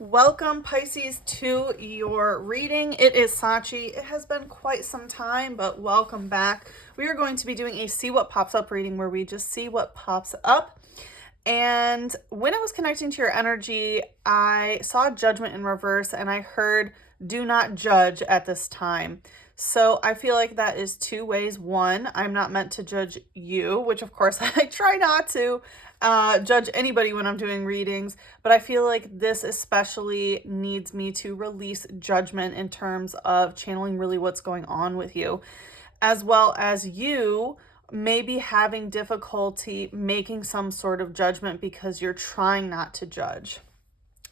Welcome, Pisces, to your reading. It is Sachi. It has been quite some time, but welcome back. We are going to be doing a See What Pops Up reading where we just see what pops up. And when I was connecting to your energy, I saw Judgment in reverse and I heard do not judge at this time. So I feel like that is two ways. One, I'm not meant to judge you, which of course I try not to judge anybody when I'm doing readings, but I feel like this especially needs me to release judgment in terms of channeling really what's going on with you, as well as you maybe having difficulty making some sort of judgment because you're trying not to judge.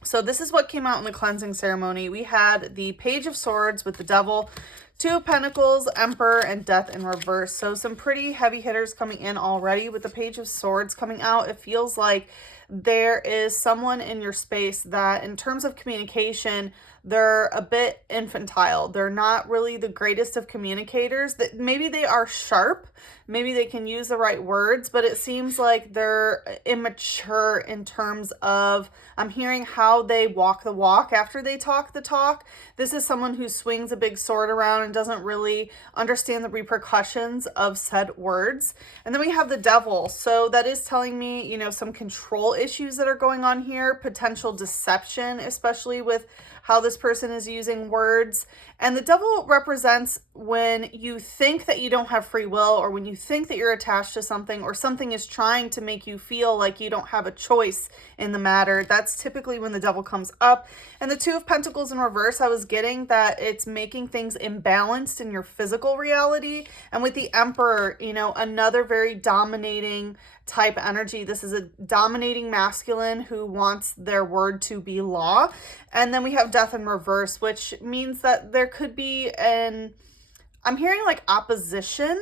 So this is what came out in the cleansing ceremony. We had the Page of Swords with the Devil, Two of Pentacles, Emperor, and Death in reverse. So some pretty heavy hitters coming in already. With the Page of Swords coming out, it feels like there is someone in your space that, in terms of communication, they're a bit infantile. They're not really the greatest of communicators. That maybe they are sharp, maybe they can use the right words, but it seems like they're immature in terms of, I'm hearing how they walk the walk after they talk the talk. This is someone who swings a big sword around and doesn't really understand the repercussions of said words. And then we have the Devil. So that is telling me, some control issues that are going on here, potential deception, especially with how this person is using words. And the Devil represents when you think that you don't have free will, or when you think that you're attached to something, or something is trying to make you feel like you don't have a choice in the matter. That's typically when the Devil comes up. And the Two of Pentacles in reverse, I was getting that it's making things imbalanced in your physical reality. And with the Emperor, another very dominating type energy. This is a dominating masculine who wants their word to be law. And then we have Death in reverse, which means that there could be I'm hearing like opposition.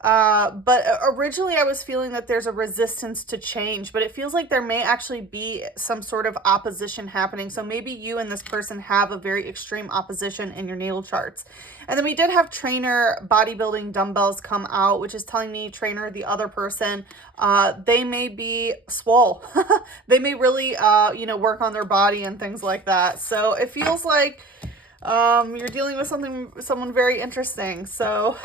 But originally I was feeling that there's a resistance to change, but it feels like there may actually be some sort of opposition happening. So maybe you and this person have a very extreme opposition in your natal charts. And then we did have Trainer bodybuilding dumbbells come out, which is telling me Trainer, the other person, they may be swole. They may really, work on their body and things like that. So it feels like you're dealing with someone very interesting. So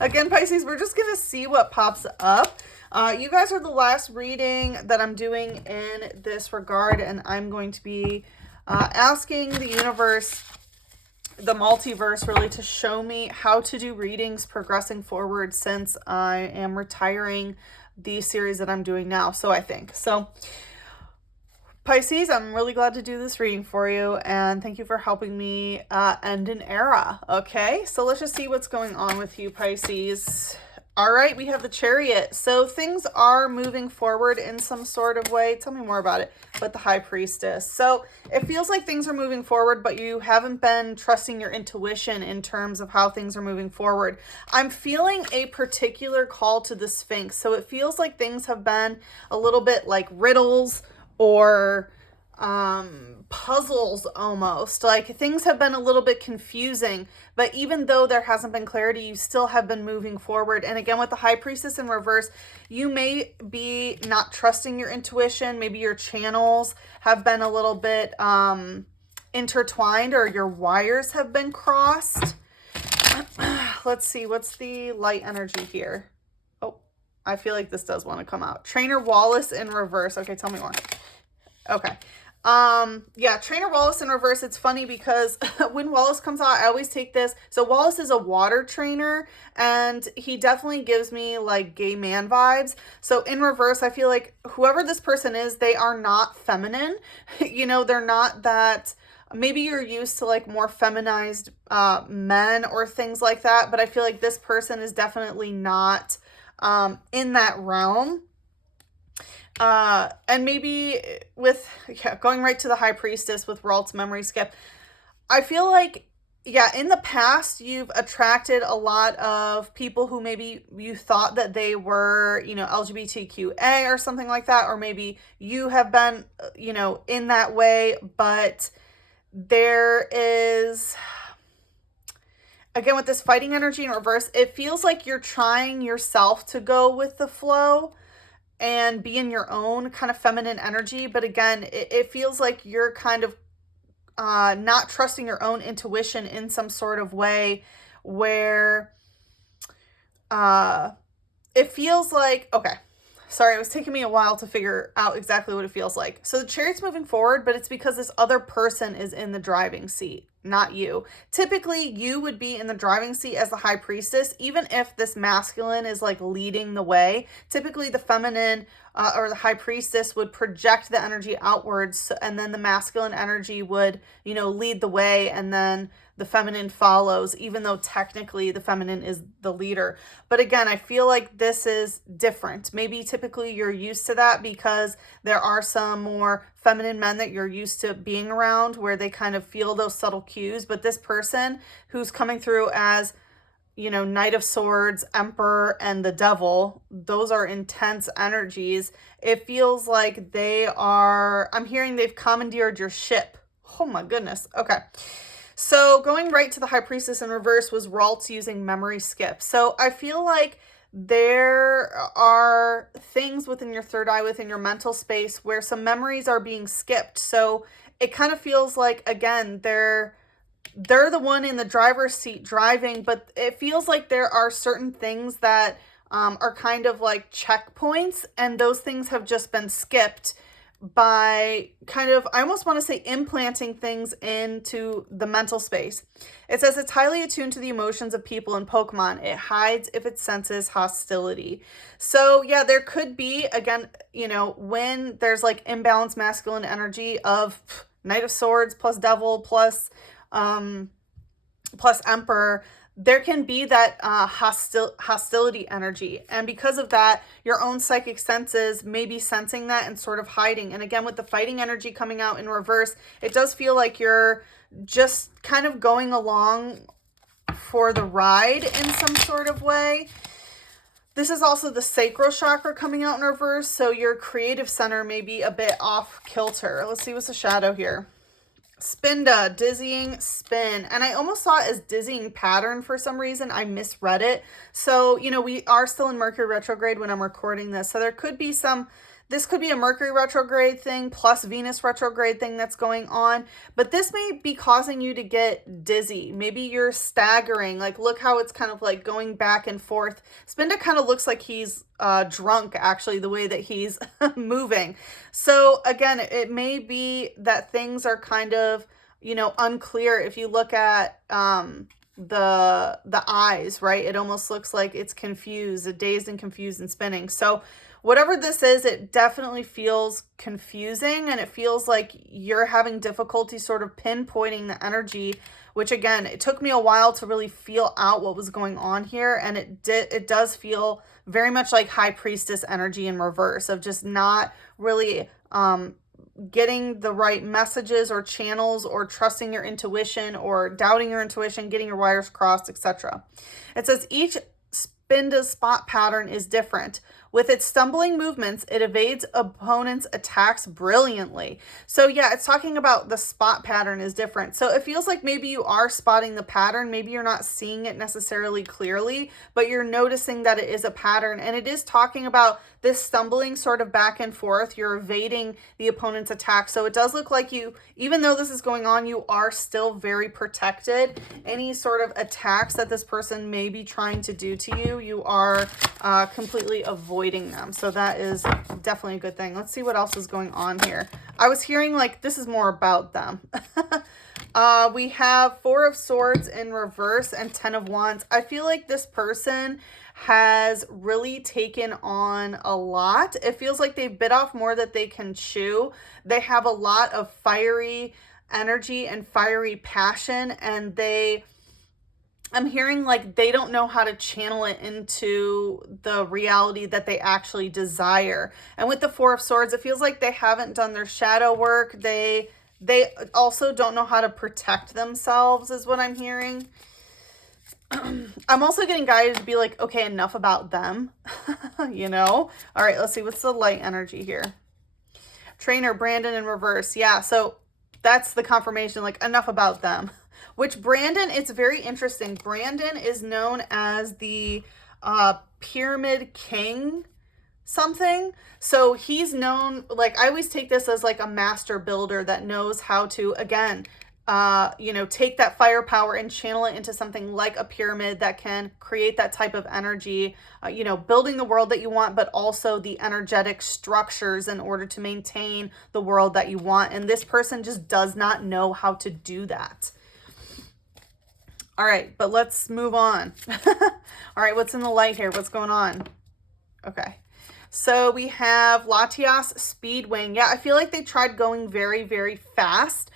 again, Pisces, we're just going to see what pops up. You guys are the last reading that I'm doing in this regard, and I'm going to be asking the universe, the multiverse, really to show me how to do readings progressing forward, since I am retiring the series that I'm doing now. So I think. So Pisces, I'm really glad to do this reading for you, and thank you for helping me end an era. Okay, so let's just see what's going on with you, Pisces. All right, we have the Chariot. So things are moving forward in some sort of way. Tell me more about it. But the High Priestess. So it feels like things are moving forward, but you haven't been trusting your intuition in terms of how things are moving forward. I'm feeling a particular call to the Sphinx. So it feels like things have been a little bit like riddles, or puzzles almost. Like things have been a little bit confusing, but even though there hasn't been clarity, you still have been moving forward. And again, with the High Priestess in reverse, you may be not trusting your intuition. Maybe your channels have been a little bit intertwined, or your wires have been crossed. Let's see, what's the light energy here? Oh, I feel like this does want to come out. Trainer Wallace in reverse. Okay, tell me more. Okay. Yeah, Trainer Wallace in reverse. It's funny because when Wallace comes out, I always take this. So Wallace is a water trainer, and he definitely gives me like gay man vibes. So in reverse, I feel like whoever this person is, they are not feminine. They're not that. Maybe you're used to like more feminized men or things like that, but I feel like this person is definitely not in that realm. And maybe with, going right to the High Priestess with Ralt's memory skip, I feel like, in the past, you've attracted a lot of people who maybe you thought that they were, LGBTQA or something like that, or maybe you have been, in that way, but there is, again, with this fighting energy in reverse, it feels like you're trying yourself to go with the flow. and be in your own kind of feminine energy. But again, it feels like you're kind of not trusting your own intuition in some sort of way where it feels like, okay, sorry, it was taking me a while to figure out exactly what it feels like. So the Chariot's moving forward, but it's because this other person is in the driving seat, not you. Typically, you would be in the driving seat as the High Priestess, even if this masculine is like leading the way. Typically, the feminine or the High Priestess would project the energy outwards, and then the masculine energy would, you know, lead the way, and then the feminine follows, even though technically the feminine is the leader. But again, I feel like this is different. Maybe typically you're used to that because there are some more feminine men that you're used to being around where they kind of feel those subtle cues. But this person who's coming through as, you know, Knight of Swords, Emperor, and the Devil, those are intense energies. It feels like they are, I'm hearing they've commandeered your ship. Oh my goodness. Okay. So going right to the High Priestess in reverse was Ralts using memory skip. So I feel like there are things within your third eye, within your mental space, where some memories are being skipped. So it kind of feels like, again, they're the one in the driver's seat driving, but it feels like there are certain things that are kind of like checkpoints, and those things have just been skipped by kind of, I almost want to say, implanting things into the mental space. It says it's highly attuned to the emotions of people and Pokemon. It hides if it senses hostility. So yeah, there could be, again, you know, when there's like imbalanced masculine energy of Knight of Swords plus Devil plus Emperor, there can be that hostility energy. And because of that, your own psychic senses may be sensing that and sort of hiding. And again, with the fighting energy coming out in reverse, it does feel like you're just kind of going along for the ride in some sort of way. This is also the sacral chakra coming out in reverse, so your creative center may be a bit off kilter. Let's see what's the shadow here. Spinda, dizzying spin. And I almost saw it as dizzying pattern for some reason. I misread it. So, you know, we are still in Mercury retrograde when I'm recording this. So there could be this could be a Mercury retrograde thing plus Venus retrograde thing that's going on. But this may be causing you to get dizzy. Maybe you're staggering. Like, look how it's kind of like going back and forth. Spinda kind of looks like he's drunk, actually, the way that he's moving. So again, it may be that things are kind of, you know, unclear. If you look at the eyes, right, it almost looks like it's confused, dazed and confused and spinning. So whatever this is, it definitely feels confusing, and it feels like you're having difficulty sort of pinpointing the energy, which again, it took me a while to really feel out what was going on here. And it does feel very much like High Priestess energy in reverse, of just not really getting the right messages or channels, or trusting your intuition, or doubting your intuition, getting your wires crossed, etc. It says each Spinda's spot pattern is different. With its stumbling movements, it evades opponents' attacks brilliantly. So yeah, it's talking about the spot pattern is different. So it feels like maybe you are spotting the pattern. Maybe you're not seeing it necessarily clearly, but you're noticing that it is a pattern. And it is talking about this stumbling sort of back and forth. You're evading the opponent's attack. So it does look like you, even though this is going on, you are still very protected. Any sort of attacks that this person may be trying to do to you, you are completely avoiding them. So that is definitely a good thing. Let's see what else is going on here. I was hearing like this is more about them. We have Four of Swords in reverse and 10 of Wands. I feel like this person has really taken on a lot. It feels like they've bit off more that they can chew. They have a lot of fiery energy and fiery passion, and I'm hearing like they don't know how to channel it into the reality that they actually desire. And with the Four of Swords, it feels like they haven't done their shadow work. They also don't know how to protect themselves, is what I'm hearing. I'm also getting guided to be like, okay, enough about them, you know? All right, let's see. What's the light energy here? Trainer, Brandon in reverse. Yeah, so that's the confirmation, like enough about them. Which Brandon, it's very interesting. Brandon is known as the Pyramid King. something. So he's known, like, I always take this as like a master builder that knows how to, again, you know, take that firepower and channel it into something like a pyramid that can create that type of energy, you know, building the world that you want, but also the energetic structures in order to maintain the world that you want. And this person just does not know how to do that. All right, but let's move on. All right, what's in the light here? What's going on? Okay. So we have Latias Speedwing. Yeah, I feel like they tried going very, very fast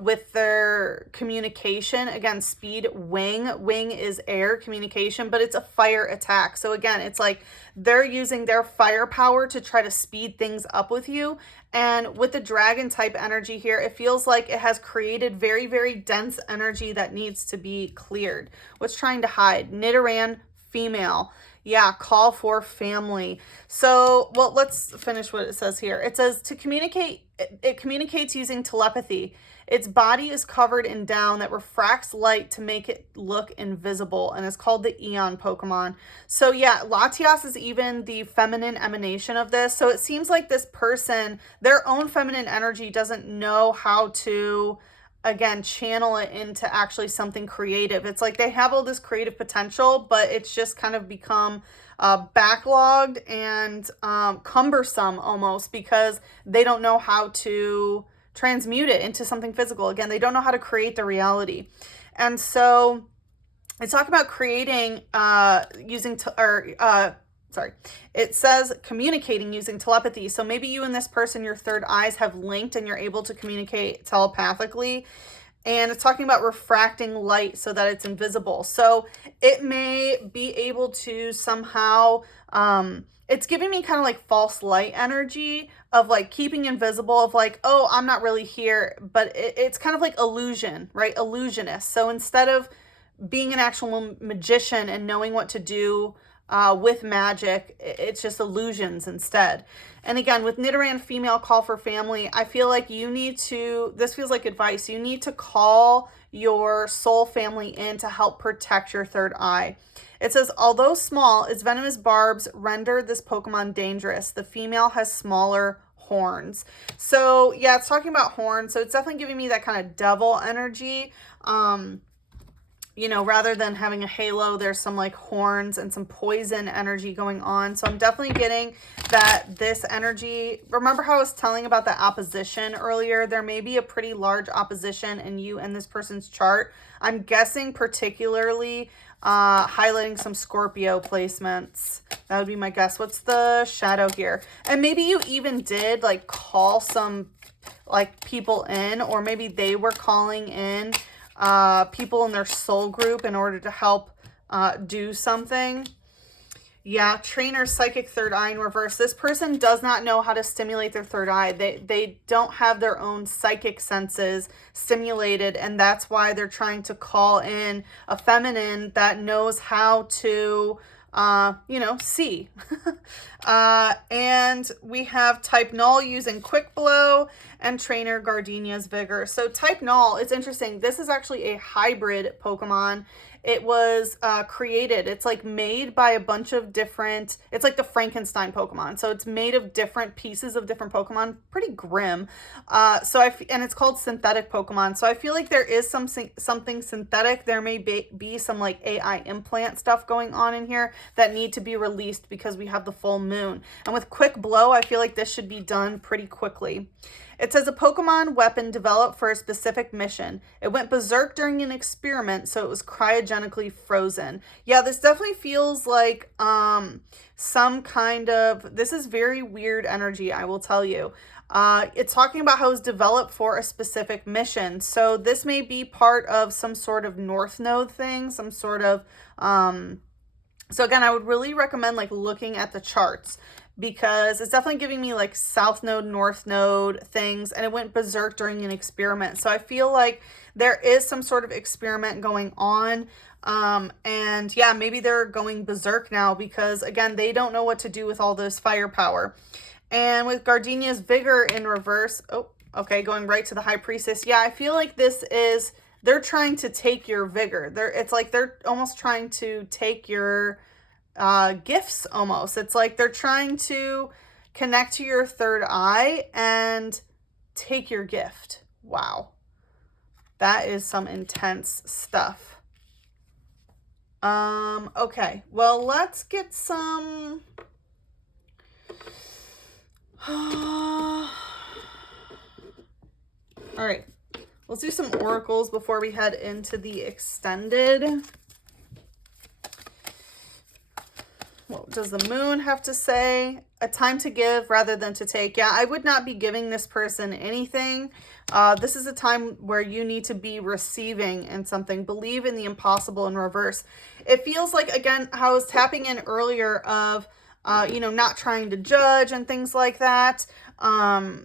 with their communication. Again, speed, wing. Wing is air communication, but it's a fire attack. So again, it's like they're using their firepower to try to speed things up with you. And with the dragon type energy here, it feels like it has created very, very dense energy that needs to be cleared. What's trying to hide? Nidoran female. Yeah, call for family. So, well, let's finish what it says here. It says to communicate, it communicates using telepathy. Its body is covered in down that refracts light to make it look invisible, and it's called the Eon Pokemon. So yeah, Latias is even the feminine emanation of this. So it seems like this person, their own feminine energy doesn't know how to, again, channel it into actually something creative. It's like they have all this creative potential, but it's just kind of become backlogged and cumbersome almost because they don't know how to transmute it into something physical. Again, they don't know how to create the reality. And so it's talking about creating it says communicating using telepathy. So maybe you and this person, your third eyes have linked and you're able to communicate telepathically. And it's talking about refracting light so that it's invisible. So it may be able to somehow, it's giving me kind of like false light energy of like keeping invisible, of like, oh, I'm not really here. But it's kind of like illusion, right? Illusionist. So instead of being an actual magician and knowing what to do with magic, it's just illusions instead. And again, with Nidoran female, call for family, I feel like you need to, this feels like advice, you need to call your soul family in to help protect your third eye. It says, although small, its venomous barbs render this Pokemon dangerous. The female has smaller horns. So yeah, it's talking about horns. So it's definitely giving me that kind of devil energy. You know, rather than having a halo, there's some like horns and some poison energy going on. So I'm definitely getting that this energy, remember how I was telling about the opposition earlier? There may be a pretty large opposition in you and this person's chart. I'm guessing particularly highlighting some Scorpio placements. That would be my guess. What's the shadow here? And maybe you even did like call some like people in, or maybe they were calling in people in their soul group in order to help do something. Yeah, trainer psychic third eye in reverse. This person does not know how to stimulate their third eye. They don't have their own psychic senses stimulated, and that's why they're trying to call in a feminine that knows how to you know, see. And we have type null using quick blow and trainer Gardenia's vigor. So type null, it's interesting. This is actually a hybrid Pokemon. It was created, it's like made by a bunch of different, it's like the Frankenstein Pokemon. So it's made of different pieces of different Pokemon, pretty grim. And it's called synthetic Pokemon. So I feel like there is something synthetic. There may be some like AI implant stuff going on in here that need to be released because we have the full moon. And with quick blow, I feel like this should be done pretty quickly. It says a Pokemon weapon developed for a specific mission. It went berserk during an experiment, so it was cryogenically frozen. Yeah, this definitely feels like some kind of, this is very weird energy, I will tell you. It's talking about how it was developed for a specific mission. So this may be part of some sort of North Node thing, some sort of, so again, I would really recommend like looking at the charts, because it's definitely giving me like South Node, North Node things, and it went berserk during an experiment. So I feel like there is some sort of experiment going on. And yeah, maybe they're going berserk now because, again, they don't know what to do with all this firepower. And with Gardenia's vigor in reverse, oh, okay, going right to the High Priestess. Yeah, I feel like this is, they're trying to take your vigor. It's like they're almost trying to take your gifts almost. It's like they're trying to connect to your third eye and take your gift. Wow. That is some intense stuff. Okay. Well, let's get some... All right. Let's do some oracles before we head into the extended. What does the moon have to say? A time to give rather than to take. Yeah, I would not be giving this person anything. This is a time where you need to be receiving in something. Believe in the impossible in reverse. It feels like, again, how I was tapping in earlier of, you know, not trying to judge and things like that.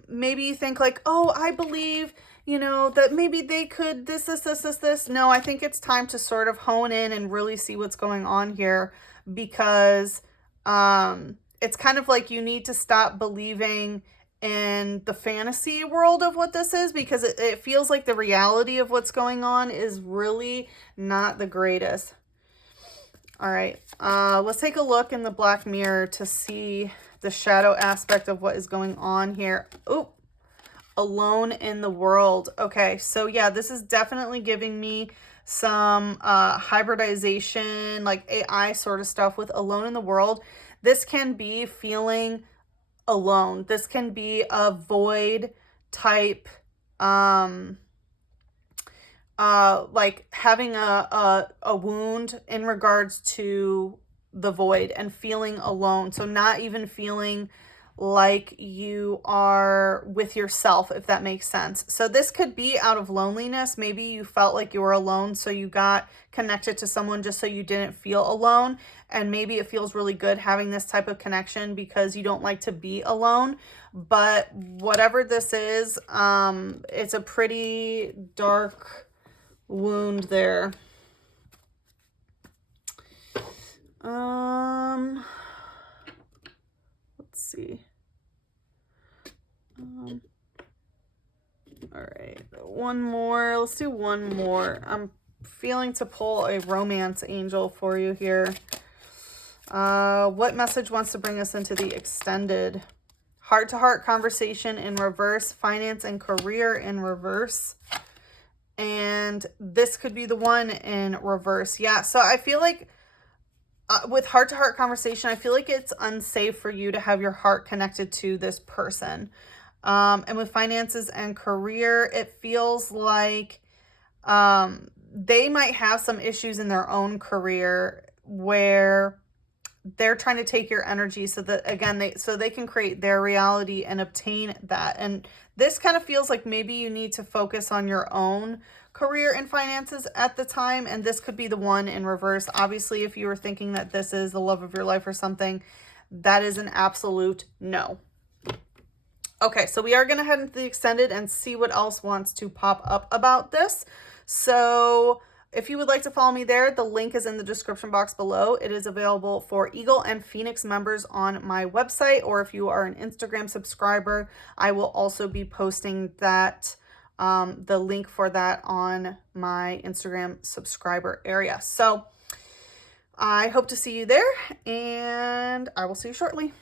Maybe you think like, oh, I believe, you know, that maybe they could this. No, I think it's time to sort of hone in and really see what's going on here, because it's kind of like you need to stop believing in the fantasy world of what this is, because it feels like the reality of what's going on is really not the greatest. All right, let's take a look in the black mirror to see the shadow aspect of what is going on here. Oh, alone in the world. Okay, so yeah, this is definitely giving me some hybridization, like AI sort of stuff with alone in the world. This can be feeling alone. This can be a void type, like having a wound in regards to the void and feeling alone. So not even feeling like you are with yourself, if that makes sense. So this could be out of loneliness. Maybe you felt like you were alone, so you got connected to someone just so you didn't feel alone. And maybe it feels really good having this type of connection because you don't like to be alone. But whatever this is, it's a pretty dark wound there. Let's see. All right, one more. Let's do one more. I'm feeling to pull a romance angel for you here. What message wants to bring us into the extended? Heart-to-heart conversation in reverse, finance and career in reverse. And this could be the one in reverse. Yeah, so I feel like with heart-to-heart conversation, I feel like it's unsafe for you to have your heart connected to this person. And with finances and career, it feels like they might have some issues in their own career where they're trying to take your energy so that, again, they can create their reality and obtain that. And this kind of feels like maybe you need to focus on your own career and finances at the time, and this could be the one in reverse. Obviously, if you were thinking that this is the love of your life or something, that is an absolute no. Okay, so we are going to head into the extended and see what else wants to pop up about this. So if you would like to follow me there, the link is in the description box below. It is available for Eagle and Phoenix members on my website, or if you are an Instagram subscriber, I will also be posting that, the link for that on my Instagram subscriber area. So I hope to see you there, and I will see you shortly.